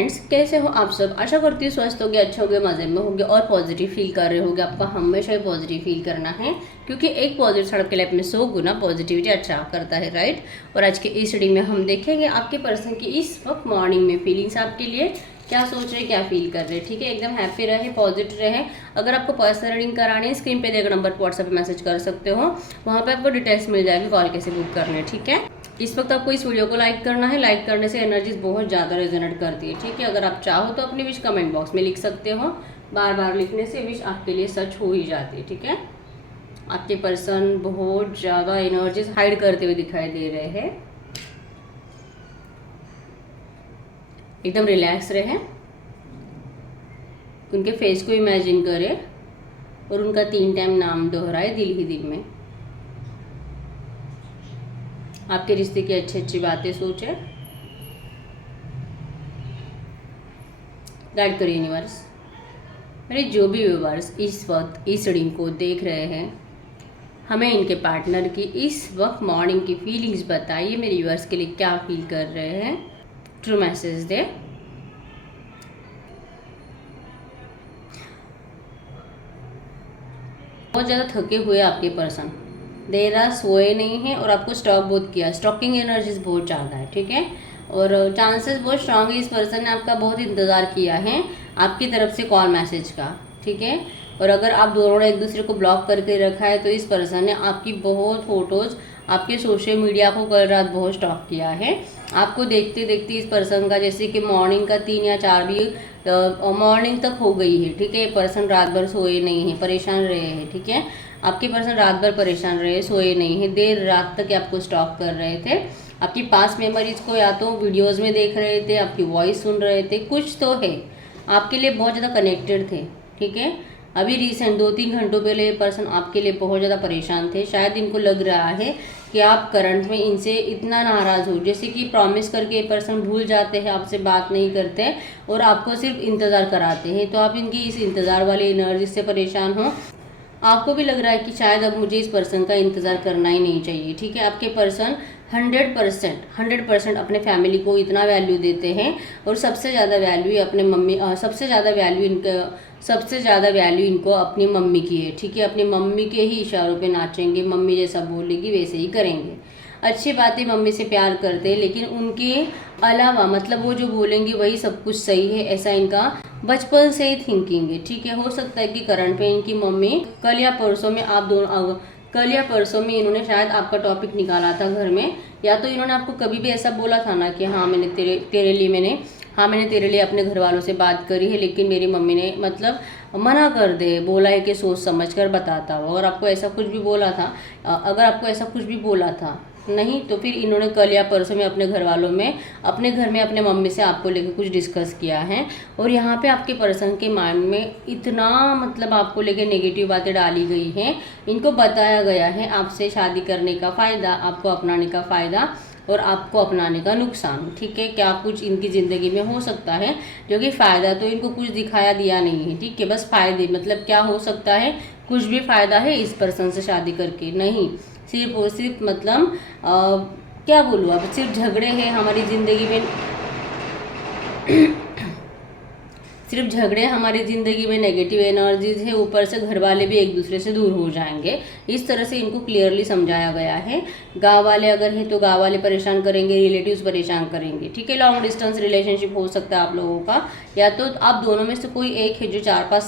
Friends, कैसे हो आप सब। आशा करती हूँ स्वस्थ होगे, अच्छे होगे, मज़े में होगे और पॉजिटिव फील कर रहे होगे। आपको हमेशा ही पॉजिटिव फील करना है, क्योंकि एक पॉजिटिव आपके लाइफ में 100 गुना पॉजिटिविटी अच्छा करता है, राइट। और आज के इस रीडिंग में हम देखेंगे आपके पर्सन की इस वक्त मॉर्निंग में फीलिंग्स आपके लिए क्या सोच रहे, क्या फील कर रहे हैं। ठीक है, एकदम हैप्पी रहे, पॉजिटिव रहे। अगर आपको पर्सनल रीडिंग करानी है, स्क्रीन पे देकर नंबर पर व्हाट्सएप पे मैसेज कर सकते हो, वहाँ पे आपको डिटेल्स मिल जाएगी कॉल कैसे बुक करना है। ठीक है, इस वक्त आपको इस वीडियो को लाइक करना है। लाइक करने से एनर्जीज बहुत ज़्यादा रेजोनेट करती है। ठीक है, अगर आप चाहो तो अपनी विश कमेंट बॉक्स में लिख सकते हो। बार बार लिखने से विश आपके लिए सच हो ही जाती है। ठीक है, आपके पर्सन बहुत ज़्यादा एनर्जीज हाइड करते हुए दिखाई दे रहे हैं। एकदम रिलैक्स रहे, उनके फेस को इमेजिन करें और उनका 3 टाइम नाम दोहराए दिल ही दिल में। आपके रिश्ते की अच्छी अच्छी बातें सोचें। गाइड करिए यूनिवर्स। मेरे जो भी व्यूवर्स इस वक्त इस रीडिंग को देख रहे हैं, हमें इनके पार्टनर की इस वक्त मॉर्निंग की फीलिंग्स बताइए। मेरे व्यूवर्स के लिए क्या फील कर रहे हैं, ट्रू मैसेज दे। बहुत ज़्यादा थके हुए आपके पर्सन, देर रात सोए नहीं हैं और आपको स्टॉक बहुत किया। स्टॉकिंग एनर्जीज बहुत ज़्यादा है। ठीक है, और चांसेस बहुत स्ट्रांग है इस पर्सन ने आपका बहुत इंतज़ार किया है आपकी तरफ से कॉल मैसेज का। ठीक है, और अगर आप दोनों ने एक दूसरे को ब्लॉक करके रखा है तो इस पर्सन ने आपकी बहुत फोटोज़ आपके सोशल मीडिया को कल रात बहुत स्टॉक किया है। आपको देखते देखते इस पर्सन का जैसे कि मॉर्निंग का 3 या 4 भी मॉर्निंग तक हो गई है। ठीक है, पर्सन रात भर सोए नहीं है, परेशान रहे हैं। ठीक है, आपके पर्सन रात भर परेशान रहे, सोए नहीं है, देर रात तक आपको स्टॉक कर रहे थे। आपकी पास मेमोरीज को या तो वीडियोस में देख रहे थे, आपकी वॉइस सुन रहे थे, कुछ तो है, आपके लिए बहुत ज़्यादा कनेक्टेड थे। ठीक है, अभी रिसेंट 2-3 घंटों पहले ये पर्सन आपके लिए बहुत ज़्यादा परेशान थे। शायद इनको लग रहा है कि आप करंट में इनसे इतना नाराज़ हो, जैसे कि प्रॉमिस करके ये पर्सन भूल जाते हैं, आपसे बात नहीं करते और आपको सिर्फ इंतज़ार कराते हैं। तो आप इनकी इस इंतज़ार वाली एनर्जी से परेशान हो। आपको भी लग रहा है कि शायद अब मुझे इस पर्सन का इंतज़ार करना ही नहीं चाहिए। ठीक है, आपके पर्सन 100% अपने फैमिली को इतना वैल्यू देते हैं और सबसे ज़्यादा वैल्यू अपने मम्मी सबसे ज़्यादा वैल्यू इनको अपनी मम्मी की है। ठीक है, अपनी मम्मी के ही इशारों पे नाचेंगे, मम्मी जैसा बोलेगी वैसे ही करेंगे। अच्छी बातें मम्मी से प्यार करते हैं, लेकिन उनके अलावा मतलब वो जो बोलेंगी वही सब कुछ सही है, ऐसा इनका बचपन से ही थिंकिंग है। ठीक है, हो सकता है कि करंट पे इनकी मम्मी कल या परसों में इन्होंने शायद आपका टॉपिक निकाला था घर में, या तो इन्होंने आपको कभी भी ऐसा बोला था ना कि हाँ मैंने तेरे लिए अपने घर वालों से बात करी है, लेकिन मेरी मम्मी ने मतलब मना कर दे, बोला है कि सोच समझ कर बताता हो। अगर आपको ऐसा कुछ भी बोला था नहीं, तो फिर इन्होंने कल या परसों में अपने घर वालों में, अपने घर में अपने मम्मी से आपको लेकर कुछ डिस्कस किया है। और यहाँ पे आपके पर्सन के माइंड में इतना मतलब आपको लेकर नेगेटिव बातें डाली गई हैं। इनको बताया गया है आपसे शादी करने का फ़ायदा, आपको अपनाने का फ़ायदा और आपको अपनाने का नुकसान। ठीक है, क्या कुछ इनकी ज़िंदगी में हो सकता है जो कि फ़ायदा तो इनको कुछ दिखाया दिया नहीं है। ठीक है, बस फ़ायदे मतलब क्या हो सकता है, कुछ भी फ़ायदा है इस पर्सन से शादी करके नहीं, सिर्फ और सिर्फ मतलब क्या बोलूँ, अब सिर्फ झगड़े हैं हमारी ज़िंदगी में सिर्फ झगड़े हमारी ज़िंदगी में नेगेटिव एनर्जीज है, ऊपर से घर वाले भी एक दूसरे से दूर हो जाएंगे। इस तरह से इनको क्लियरली समझाया गया है। गांव वाले अगर हैं तो गांव वाले परेशान करेंगे, रिलेटिव्स परेशान करेंगे। ठीक है, लॉन्ग डिस्टेंस रिलेशनशिप हो सकता है आप लोगों का, या तो आप दोनों में से कोई एक है जो 4-5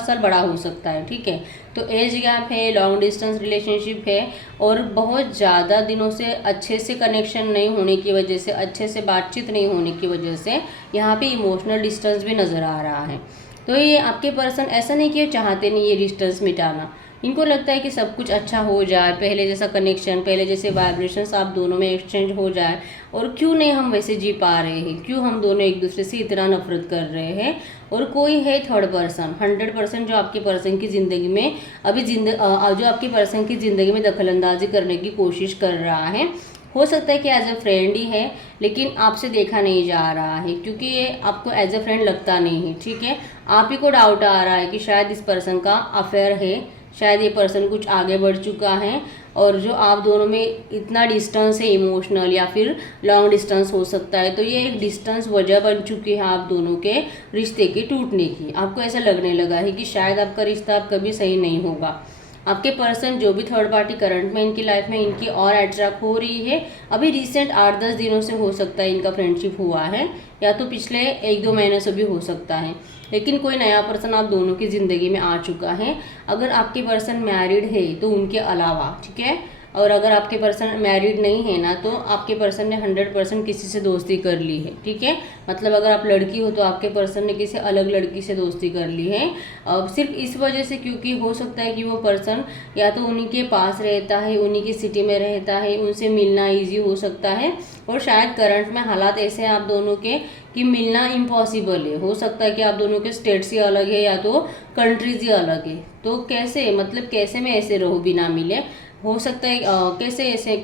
साल बड़ा हो सकता है। ठीक है, तो एज गैप है, लॉन्ग डिस्टेंस रिलेशनशिप है और बहुत ज़्यादा दिनों से अच्छे से कनेक्शन नहीं होने की वजह से, अच्छे से बातचीत नहीं होने की वजह से यहाँ पे इमोशनल डिस्टेंस भी नज़र आ रहा है। तो ये आपके पर्सन ऐसा नहीं कि ये चाहते नहीं ये डिस्टेंस मिटाना, इनको लगता है कि सब कुछ अच्छा हो जाए, पहले जैसा कनेक्शन, पहले जैसे वाइब्रेशंस आप दोनों में एक्सचेंज हो जाए। और क्यों नहीं हम वैसे जी पा रहे हैं, क्यों हम दोनों एक दूसरे से इतना नफरत कर रहे हैं। और कोई है थर्ड पर्सन 100% जो आपके पर्सन की ज़िंदगी में जो आपके पर्सन की ज़िंदगी में दखलंदाजी करने की कोशिश कर रहा है। हो सकता है कि एज ए फ्रेंड ही है, लेकिन आपसे देखा नहीं जा रहा है क्योंकि ये आपको एज ए फ्रेंड लगता नहीं है। ठीक है, आप ही को डाउट आ रहा है कि शायद इस पर्सन का अफेयर है शायद ये पर्सन कुछ आगे बढ़ चुका है, और जो आप दोनों में इतना डिस्टेंस है इमोशनल या फिर लॉन्ग डिस्टेंस हो सकता है, तो ये एक डिस्टेंस वजह बन चुकी है आप दोनों के रिश्ते के टूटने की। आपको ऐसा लगने लगा है कि शायद आपका रिश्ता अब कभी सही नहीं होगा। आपके पर्सन जो भी थर्ड पार्टी करंट में इनकी लाइफ में इनकी और अट्रैक्ट हो रही है, अभी रिसेंट 8-10 दिनों से हो सकता है इनका फ्रेंडशिप हुआ है, या तो पिछले 1-2 महीने से भी हो सकता है, लेकिन कोई नया पर्सन आप दोनों की ज़िंदगी में आ चुका है। अगर आपके पर्सन मैरिड है तो उनके अलावा, ठीक है, और अगर आपके पर्सन मैरिड नहीं है ना, तो आपके पर्सन ने 100% किसी से दोस्ती कर ली है, ठीक है। मतलब अगर आप लड़की हो तो आपके पर्सन ने किसी अलग लड़की से दोस्ती कर ली है, सिर्फ इस वजह से क्योंकि हो सकता है कि वो पर्सन या तो उन्हीं के पास रहता है, उन्हीं की सिटी में रहता है, उनसे मिलना ईजी हो सकता है, और शायद करंट में हालात ऐसे हैं आप दोनों के कि मिलना इम्पॉसिबल है। हो सकता है कि आप दोनों के स्टेट्स ही अलग है या तो कंट्रीज ही अलग है, तो कैसे, मतलब कैसे मैं ऐसे रहूँ बिना मिले। हो सकता है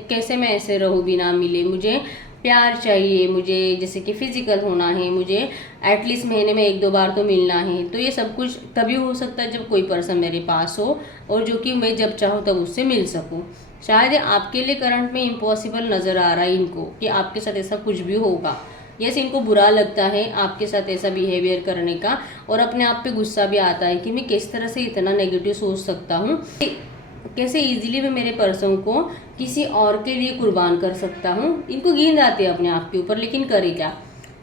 कैसे मैं ऐसे रहूँ बिना मिले, मुझे प्यार चाहिए, मुझे जैसे कि फिजिकल होना है, मुझे एटलीस्ट महीने में 1-2 बार तो मिलना है। तो ये सब कुछ तभी हो सकता है जब कोई पर्सन मेरे पास हो, और जो कि मैं जब चाहूँ तब उससे मिल सकूँ। शायद आपके लिए करंट में इम्पॉसिबल नज़र आ रहा है इनको कि आपके साथ ऐसा कुछ भी होगा। यस, इनको बुरा लगता है आपके साथ ऐसा बिहेवियर करने का, और अपने आप पे गुस्सा भी आता है कि मैं किस तरह से इतना नेगेटिव सोच सकता हूँ, कैसे इजीली मैं मेरे पर्सन को किसी और के लिए कुर्बान कर सकता हूँ। इनको गिन आती है अपने आप के ऊपर, लेकिन करे क्या।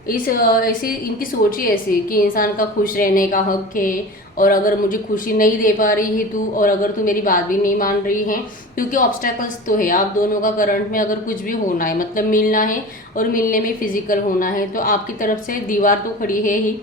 ऐसी इनकी सोच ही ऐसी कि इंसान का खुश रहने का हक है, और अगर मुझे खुशी नहीं दे पा रही है तू, और अगर तू मेरी बात भी नहीं मान रही है, क्योंकि ऑब्स्टेकल्स तो है आप दोनों का करंट में। अगर कुछ भी होना है, मतलब मिलना है और मिलने में फिजिकल होना है, तो आपकी तरफ से दीवार तो खड़ी है ही,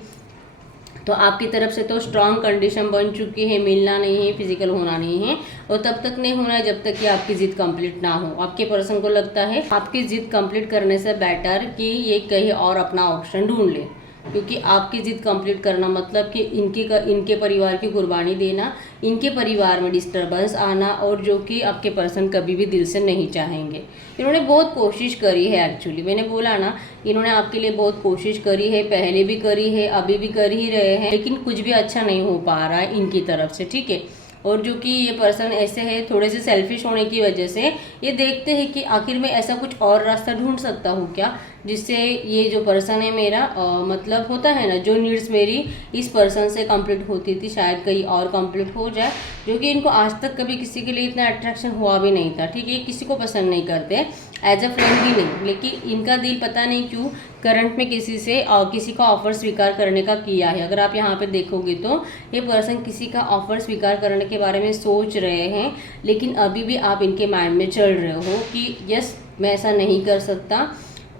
तो आपकी तरफ से तो स्ट्रांग कंडीशन बन चुकी है, मिलना नहीं है, फिजिकल होना नहीं है, और तब तक नहीं होना है जब तक कि आपकी जिद कंप्लीट ना हो। आपके पर्सन को लगता है आपकी जिद कंप्लीट करने से बेटर कि ये कहीं और अपना ऑप्शन ढूंढ ले, क्योंकि आपकी जिद कंप्लीट करना मतलब कि इनके परिवार की कुर्बानी देना, इनके परिवार में डिस्टर्बेंस आना, और जो कि आपके पर्सन कभी भी दिल से नहीं चाहेंगे। इन्होंने बहुत कोशिश करी है, एक्चुअली मैंने बोला ना, इन्होंने आपके लिए बहुत कोशिश करी है, पहले भी करी है, अभी भी कर ही रहे हैं, लेकिन कुछ भी अच्छा नहीं हो पा रहा है इनकी तरफ से, ठीक है। और जो कि ये पर्सन ऐसे है, थोड़े से सेल्फिश होने की वजह से ये देखते हैं कि आखिर मैं ऐसा कुछ और रास्ता ढूंढ सकता हूँ क्या, जिससे ये जो पर्सन है मेरा मतलब होता है ना, जो नीड्स मेरी इस पर्सन से कंप्लीट होती थी शायद कहीं और कंप्लीट हो जाए, जो कि इनको आज तक कभी किसी के लिए इतना अट्रैक्शन हुआ भी नहीं था, ठीक है। किसी को पसंद नहीं करते, एज अ फ्रेंड भी नहीं, लेकिन इनका दिल पता नहीं क्यों करंट में किसी का ऑफर स्वीकार करने का किया है। अगर आप यहाँ पे देखोगे तो ये पर्सन किसी का ऑफर स्वीकार करने के बारे में सोच रहे हैं, लेकिन अभी भी आप इनके माइंड में चल रहे हो कि यस मैं ऐसा नहीं कर सकता।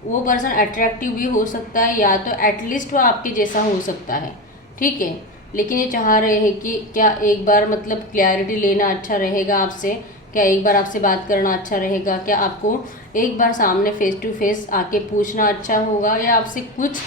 वो पर्सन अट्रैक्टिव भी हो सकता है, या तो एटलीस्ट वो आपके जैसा हो सकता है, ठीक है, लेकिन ये चाह रहे हैं कि क्या एक बार मतलब क्लैरिटी लेना अच्छा रहेगा आपसे, क्या एक बार आपसे बात करना अच्छा रहेगा, क्या आपको एक बार सामने फेस टू फेस आके पूछना अच्छा होगा, या आपसे कुछ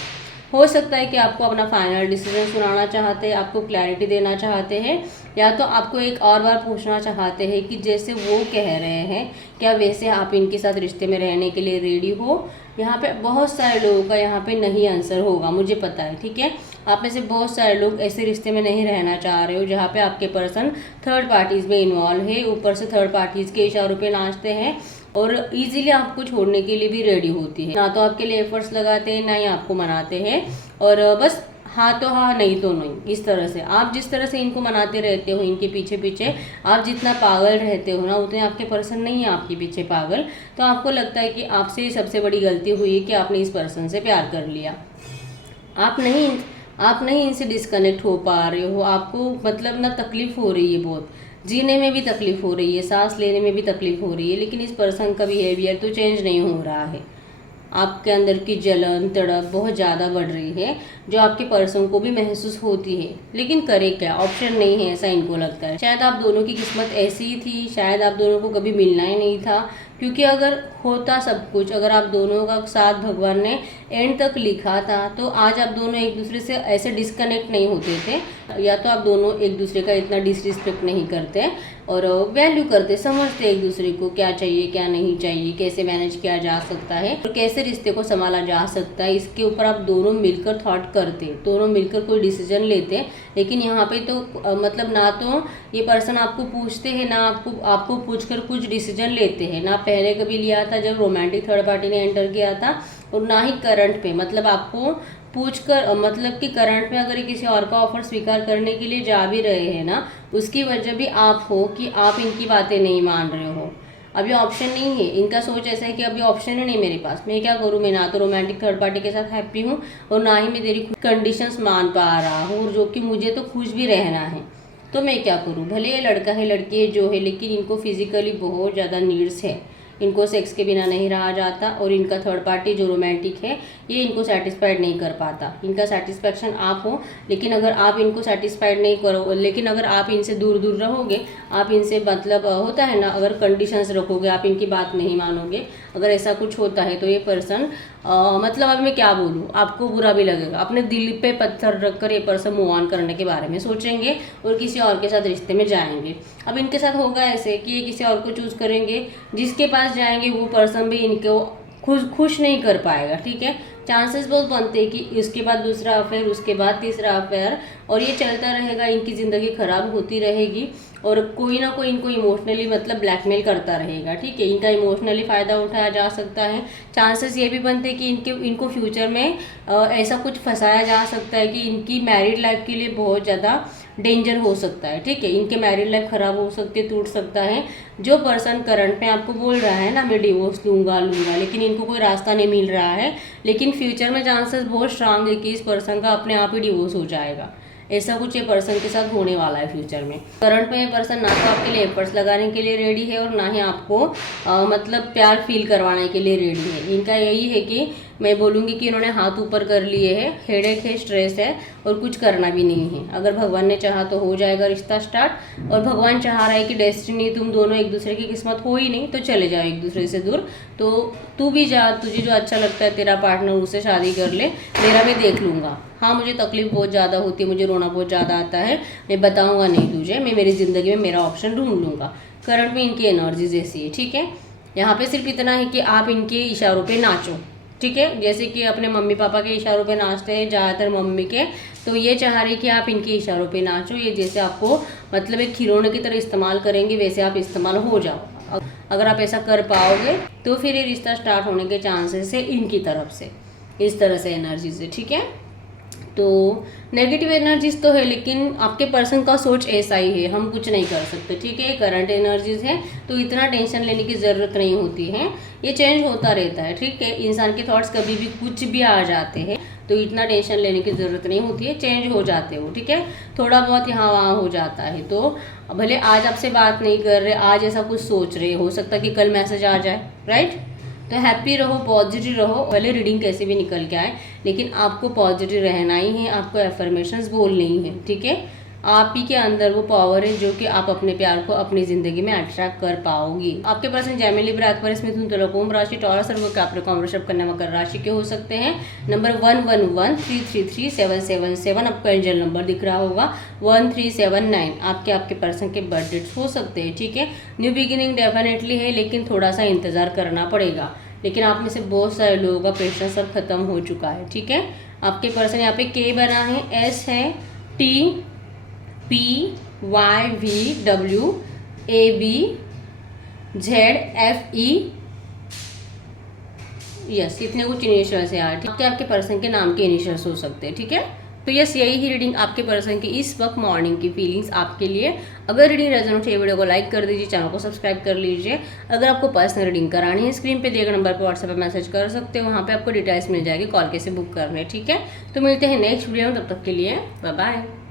हो सकता है कि आपको अपना फाइनल डिसीजन सुनाना चाहते हैं, आपको क्लैरिटी देना चाहते हैं, या तो आपको एक और बार पूछना चाहते हैं कि जैसे वो कह रहे हैं क्या वैसे आप इनके साथ रिश्ते में रहने के लिए रेडी हो। यहाँ पे बहुत सारे लोगों का यहाँ पे नहीं आंसर होगा, मुझे पता है, ठीक है। आप में से बहुत सारे लोग ऐसे रिश्ते में नहीं रहना चाह रहे हो जहाँ पे आपके पर्सन थर्ड पार्टीज़ में इन्वॉल्व है, ऊपर से थर्ड पार्टीज़ के इशारों पे नाचते हैं, और इजीली आपको छोड़ने के लिए भी रेडी होती है। ना तो आपके लिए एफर्ट्स लगाते हैं, ना ही आपको मनाते हैं, और बस हाँ तो हाँ नहीं तो नहीं, इस तरह से आप जिस तरह से इनको मनाते रहते हो इनके पीछे पीछे, आप जितना पागल रहते हो ना उतने आपके पर्सन नहीं है आपके पीछे पागल। तो आपको लगता है कि आपसे सबसे बड़ी गलती हुई है कि आपने इस पर्सन से प्यार कर लिया। आप नहीं इनसे डिस्कनेक्ट हो पा रहे हो, आपको मतलब ना तकलीफ़ हो रही है, बहुत जीने में भी तकलीफ़ हो रही है, सांस लेने में भी तकलीफ़ हो रही है, लेकिन इस पर्सन का बिहेवियर तो चेंज नहीं हो रहा है। आपके अंदर की जलन तड़प बहुत ज़्यादा बढ़ रही है, जो आपके पर्सन को भी महसूस होती है, लेकिन करे क्या, ऑप्शन नहीं है, ऐसा इनको लगता है। शायद आप दोनों की किस्मत ऐसी ही थी, शायद आप दोनों को कभी मिलना ही नहीं था, क्योंकि अगर होता सब कुछ, अगर आप दोनों का साथ भगवान ने एंड तक लिखा था तो आज आप दोनों एक दूसरे से ऐसे डिस्कनेक्ट नहीं होते थे, या तो आप दोनों एक दूसरे का इतना डिसरिस्पेक्ट नहीं करते और वैल्यू करते, समझते एक दूसरे को क्या चाहिए क्या नहीं चाहिए, कैसे मैनेज किया जा सकता है और कैसे रिश्ते को संभाला जा सकता है, इसके ऊपर आप दोनों मिलकर थॉट करते, दोनों मिलकर कोई डिसीजन लेते। लेकिन यहाँ पे तो मतलब ना तो ये पर्सन आपको पूछते हैं, ना आपको पूछकर कुछ डिसीजन लेते हैं, ना पहले कभी लिया था जब रोमांटिक थर्ड पार्टी ने एंटर किया था, और ना ही करंट पे, मतलब आपको पूछकर, मतलब कि करंट में अगर ये किसी और का ऑफर स्वीकार करने के लिए जा भी रहे हैं ना, उसकी वजह भी आप हो कि आप इनकी बातें नहीं मान रहे हो। अभी ऑप्शन नहीं है, इनका सोच ऐसा है कि अभी ऑप्शन है नहीं मेरे पास, मैं क्या करूँ, मैं ना तो रोमांटिक थर्ड पार्टी के साथ हैप्पी हूँ और ना ही मैं तेरी कंडीशंस मान पा रहा हूँ, जो कि मुझे तो खुश भी रहना है, तो मैं क्या करूँ। भले ये लड़का है लड़की है जो है, लेकिन इनको फिजिकली बहुत ज़्यादा नीड्स है, इनको सेक्स के बिना नहीं रहा जाता, और इनका थर्ड पार्टी जो रोमांटिक है ये इनको सेटिस्फाइड नहीं कर पाता। इनका सेटिस्फैक्शन आप हो, लेकिन अगर आप इनको सेटिस्फाइड नहीं करो, लेकिन अगर आप इनसे दूर दूर रहोगे, आप इनसे मतलब होता है ना, अगर कंडीशंस रखोगे, आप इनकी बात नहीं मानोगे, अगर ऐसा कुछ होता है तो ये पर्सन मतलब अब मैं क्या बोलूँ, आपको बुरा भी लगेगा, अपने दिल पे पत्थर रखकर ये पर्सन मूव ऑन करने के बारे में सोचेंगे और किसी और के साथ रिश्ते में जाएंगे। अब इनके साथ होगा ऐसे कि ये किसी और को चूज़ करेंगे, जिसके पास जाएंगे वो पर्सन भी इनको खुश नहीं कर पाएगा, ठीक है। चांसेस बहुत बनते हैं कि उसके बाद दूसरा अफेयर, उसके बाद तीसरा अफेयर, और ये चलता रहेगा, इनकी ज़िंदगी खराब होती रहेगी और कोई ना कोई इनको इमोशनली मतलब ब्लैकमेल करता रहेगा, ठीक है। इनका इमोशनली फ़ायदा उठाया जा सकता है। चांसेस ये भी बनते हैं कि इनको फ्यूचर में ऐसा कुछ फंसाया जा सकता है कि इनकी मैरिड लाइफ के लिए बहुत ज़्यादा डेंजर हो सकता है, ठीक है। इनके मैरिड लाइफ ख़राब हो सकती है, टूट सकता है। जो पर्सन करंट में आपको बोल रहा है ना मैं डिवोर्स लूँगा, लेकिन इनको कोई रास्ता नहीं मिल रहा है, लेकिन फ्यूचर में चांसेस बहुत स्ट्रांग है कि इस पर्सन का अपने आप ही डिवोर्स हो जाएगा। ऐसा कुछ ये पर्सन के साथ होने वाला है फ्यूचर में। करंट में ये पर्सन ना तो आपके लिए एफर्ट्स लगाने के लिए रेडी है और ना ही आपको मतलब प्यार फील करवाने के लिए रेडी है। इनका यही है कि मैं बोलूँगी कि इन्होंने हाथ ऊपर कर लिए हैं, हेडेक है, स्ट्रेस है और कुछ करना भी नहीं है। अगर भगवान ने चाहा तो हो जाएगा रिश्ता स्टार्ट, और भगवान चाह रहा है कि डेस्टिनी तुम दोनों एक दूसरे की किस्मत हो ही नहीं तो चले जाओ एक दूसरे से दूर, तो तू भी जा, तुझे जो अच्छा लगता है तेरा पार्टनर उससे शादी कर ले, मेरा मैं देख लूँगा। हाँ मुझे तकलीफ बहुत ज़्यादा होती है, मुझे रोना बहुत ज़्यादा आता है, मैं बताऊँगा नहीं तुझे, मैं मेरी ज़िंदगी में मेरा ऑप्शन ढूंढ लूँगा। करंट में इनकी एनर्जीज ऐसी है, ठीक है। यहाँ पे सिर्फ इतना है कि आप इनके इशारों पे नाचो, ठीक है। जैसे कि अपने मम्मी पापा के इशारों पे नाचते हैं ज़्यादातर मम्मी के, तो ये चाह रही कि आप इनके इशारों पे नाचो। ये जैसे आपको मतलब एक खिलौने की तरह इस्तेमाल करेंगे, वैसे आप इस्तेमाल हो जाओ। अगर आप ऐसा कर पाओगे तो फिर ये रिश्ता स्टार्ट होने के चांसेस है इनकी तरफ से, इस तरह से एनर्जी से, ठीक है। तो नेगेटिव एनर्जीज तो है, लेकिन आपके पर्सन का सोच ऐसा ही है, हम कुछ नहीं कर सकते, ठीक है। करंट एनर्जीज है तो इतना टेंशन लेने की ज़रूरत नहीं होती है, ये चेंज होता रहता है, ठीक है। इंसान के थॉट्स कभी भी कुछ भी आ जाते हैं तो इतना टेंशन लेने की ज़रूरत नहीं होती है, चेंज हो जाते हो, ठीक है। थोड़ा बहुत यहाँ वहाँ हो जाता है, तो भले आज आपसे बात नहीं कर रहे, आज ऐसा कुछ सोच रहे, हो सकता है कि कल मैसेज आ जाए, राइट। तो हैप्पी रहो, पॉजिटिव रहो, भले रीडिंग कैसे भी निकल के आए, लेकिन आपको पॉजिटिव रहना ही है, आपको एफर्मेशंस बोलनी ही है, ठीक है। आप ही के अंदर वो पावर है जो कि आप अपने प्यार को अपनी ज़िंदगी में अट्रैक्ट कर पाओगी। आपके पर्सन जेमिनी, लिब्रा, एक्वेरियस, मिथुन, तुला, कुंभ राशि, टॉरस और कैप्रिकॉर्न, वृषभ, कन्या, मकर राशि के हो सकते हैं। नंबर 111333 आपका एंजल नंबर दिख रहा होगा 1379, आपके पर्सन के बर्थ डेट्स हो सकते हैं, ठीक है। न्यू बिगिनिंग डेफिनेटली है, लेकिन थोड़ा सा इंतज़ार करना पड़ेगा, लेकिन आप में से बहुत सारे लोगों का पेशेंस अब खत्म हो चुका है, ठीक है। आपके पर्सन यहाँ पे के बना है, एस है, TPYVWABZFE, यस, इतने कुछ इनिशियल्स हैं यार, ठीक है। आपके पर्सन के नाम के इनिशियल्स हो सकते हैं, ठीक है। तो यस, यही ही रीडिंग आपके पर्सन की इस वक्त मॉर्निंग की फीलिंग्स आपके लिए। अगर रीडिंग रेजोनेट है, वीडियो को लाइक कर दीजिए, चैनल को सब्सक्राइब कर लीजिए। अगर आपको पर्सनल रीडिंग करानी है, स्क्रीन पे दिए गए नंबर पर व्हाट्सएप पे मैसेज कर सकते हो, वहाँ पे आपको डिटेल्स मिल जाएगी, कॉल कैसे बुक करने, ठीक है। तो मिलते हैं नेक्स्ट वीडियो में, तब तक के लिए बाय बाय।